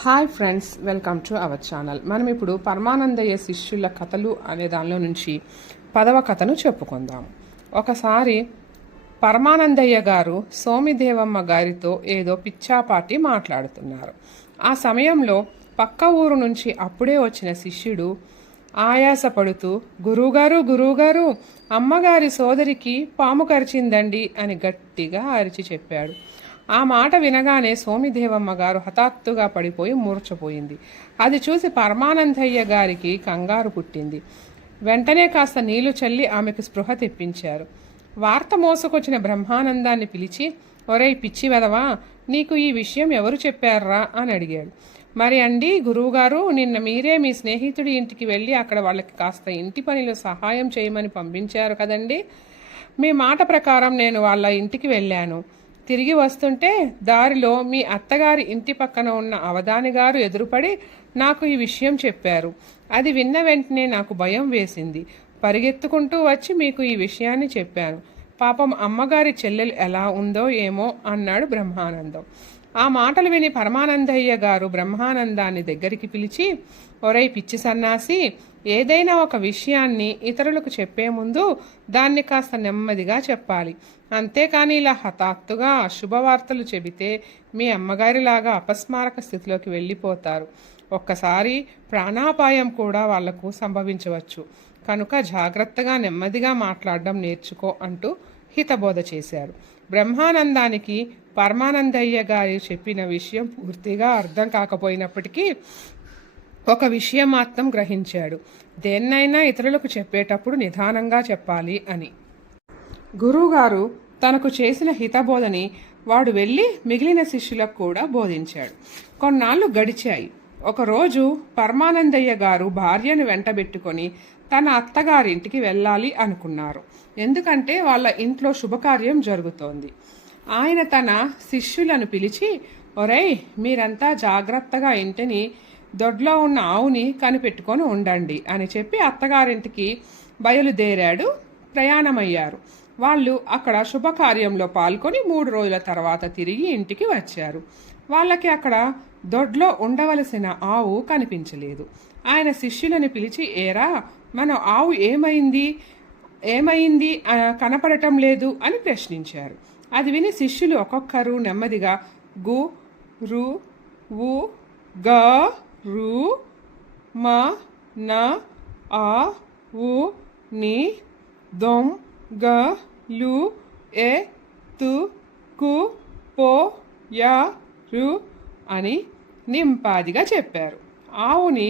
Hi friends, welcome to our channel. మనం ఇప్పుడు పరమానందయ్య శిష్యుల కథలు అనే దానిలో నుంచి 10వ కథను చెప్పుకుందాం. ఒకసారి పరమానందయ్య గారు సోమిదేవమ్మ గారితో ఏదో పిచ్చాపాటి మాట్లాడుతున్నారు. ఆ సమయంలో పక్క ఊరు నుంచి అప్పుడే వచ్చిన శిష్యుడు ఆయాసపడుతూ, గురువుగారు గురువుగారు, అమ్మగారి సోదరికి పాము కరిచిందండి అని గట్టిగా అరిచి చెప్పాడు. ఆ మాట వినగానే సోమిదేవమ్మ గారు హఠాత్తుగా పడిపోయి మూర్ఛపోయింది. అది చూసి పరమానందయ్య గారికి కంగారు పుట్టింది. వెంటనే కాస్త నీళ్లు చల్లి ఆమెకు స్పృహ తెప్పించారు. వార్త మోసుకొచ్చిన బ్రహ్మానందాన్ని పిలిచి, ఒరేయ్ పిచ్చి వెదవా, నీకు ఈ విషయం ఎవరు చెప్పారా అని అడిగాడు. మరి అండి గురువుగారు, నిన్న మీరే మీ స్నేహితుడి ఇంటికి వెళ్ళి అక్కడ వాళ్ళకి కాస్త ఇంటి పనిలో సహాయం చేయమని పంపించారు కదండి. మీ మాట ప్రకారం నేను వాళ్ళ ఇంటికి వెళ్ళాను. తిరిగి వస్తుంటే దారిలో మీ అత్తగారి ఇంటి పక్కన ఉన్న అవధాని గారు ఎదురుపడి నాకు ఈ విషయం చెప్పారు. అది విన్న వెంటనే నాకు భయం వేసింది. పరిగెత్తుకుంటూ వచ్చి మీకు ఈ విషయాన్ని చెప్పాను. పాపం అమ్మగారి చెల్లెలు ఎలా ఉందో ఏమో అన్నాడు బ్రహ్మానందం. ఆ మాటలు విని పరమానందయ్య గారు బ్రహ్మానందాన్ని దగ్గరికి పిలిచి, ఒరేయ్ పిచ్చి సన్నాసి, ఏదైనా ఒక విషయాన్ని ఇతరులకు చెప్పే ముందు దాన్ని కాస్త నెమ్మదిగా చెప్పాలి. అంతేకాని ఇలా హఠాత్తుగా శుభవార్తలు చెబితే మీ అమ్మగారిలాగా అపస్మారక స్థితిలోకి వెళ్ళిపోతారు. ఒక్కసారి ప్రాణాపాయం కూడా వాళ్లకు సంభవించవచ్చు. కనుక జాగ్రత్తగా నెమ్మదిగా మాట్లాడడం నేర్చుకో అంటూ హితబోధ చేశారు. బ్రహ్మానందానికి పరమానందయ్య గారు చెప్పిన విషయం పూర్తిగా అర్థం కాకపోయినప్పటికీ ఒక విషయం మాత్రం గ్రహించాడు. దేన్నైనా ఇతరులకు చెప్పేటప్పుడు నిదానంగా చెప్పాలి అని. గురువుగారు తనకు చేసిన హితబోధని వాడు వెళ్ళి మిగిలిన శిష్యులకు కూడా బోధించాడు. కొన్నాళ్ళు గడిచాయి. ఒకరోజు పరమానందయ్య గారు భార్యను వెంటబెట్టుకొని తన అత్తగారింటికి వెళ్ళాలి అనుకున్నారు. ఎందుకంటే వాళ్ళ ఇంట్లో శుభకార్యం జరుగుతోంది. ఆయన తన శిష్యులను పిలిచి, ఒరేయ్ మీరంతా జాగ్రత్తగా ఇంటిని దొడ్లో ఉన్న ఆవుని కనిపెట్టుకొని ఉండండి అని చెప్పి అత్తగారింటికి బయలుదేరాడు. ప్రయాణమయ్యారు. వాళ్ళు అక్కడ శుభకార్యంలో పాల్గొని 3 రోజుల తర్వాత తిరిగి ఇంటికి వచ్చారు. వాళ్ళకి అక్కడ దొడ్లో ఉండవలసిన ఆవు కనిపించలేదు. ఆయన శిష్యులను పిలిచి, ఏరా మన ఆవు ఏమైంది కనపడటం లేదు అని ప్రశ్నించారు. అది విని శిష్యులు ఒక్కొక్కరు నెమ్మదిగా గు రు వు గ రు మ న ఆ వు ని దొం గ లు ఏ తు కు పో యా రు అని నింపాదిగా చెప్పారు. ఆవుని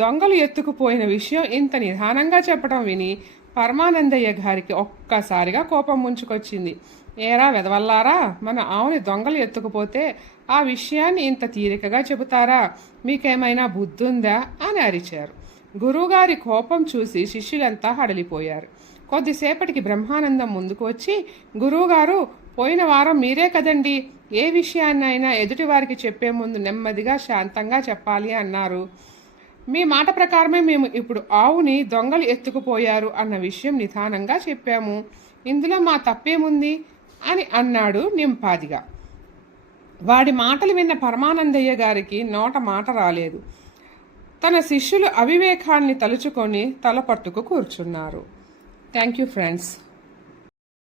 దొంగలు ఎత్తుకుపోయిన విషయం ఇంత నిదానంగా చెప్పడం విని పరమానందయ్య గారికి ఒక్కసారిగా కోపం ముంచుకొచ్చింది. ఏరా వెదవల్లారా, మన ఆవుని దొంగలు ఎత్తుకుపోతే ఆ విషయాన్ని ఇంత తీరికగా చెబుతారా? మీకేమైనా బుద్ధుందా అని అరిచారు. గురువుగారి కోపం చూసి శిష్యులంతా హడలిపోయారు. కొద్దిసేపటికి బ్రహ్మానందం ముందుకు వచ్చి, గురువుగారు, పోయిన వారం మీరే కదండి ఏ విషయాన్నైనా ఎదుటివారికి చెప్పే ముందు నెమ్మదిగా శాంతంగా చెప్పాలి అన్నారు. మీ మాట ప్రకారమే మేము ఇప్పుడు ఆవుని దొంగలు ఎత్తుకుపోయారు అన్న విషయం నిదానంగా చెప్పాము. ఇందులో మా తప్పేముంది అని అన్నాడు నింపాదిగా. వాడి మాటలు విన్న పరమానందయ్య గారికి నోట మాట రాలేదు. తన శిష్యులు అవివేకాన్ని తలుచుకొని తల పట్టుకు కూర్చున్నారు. Thank you friends.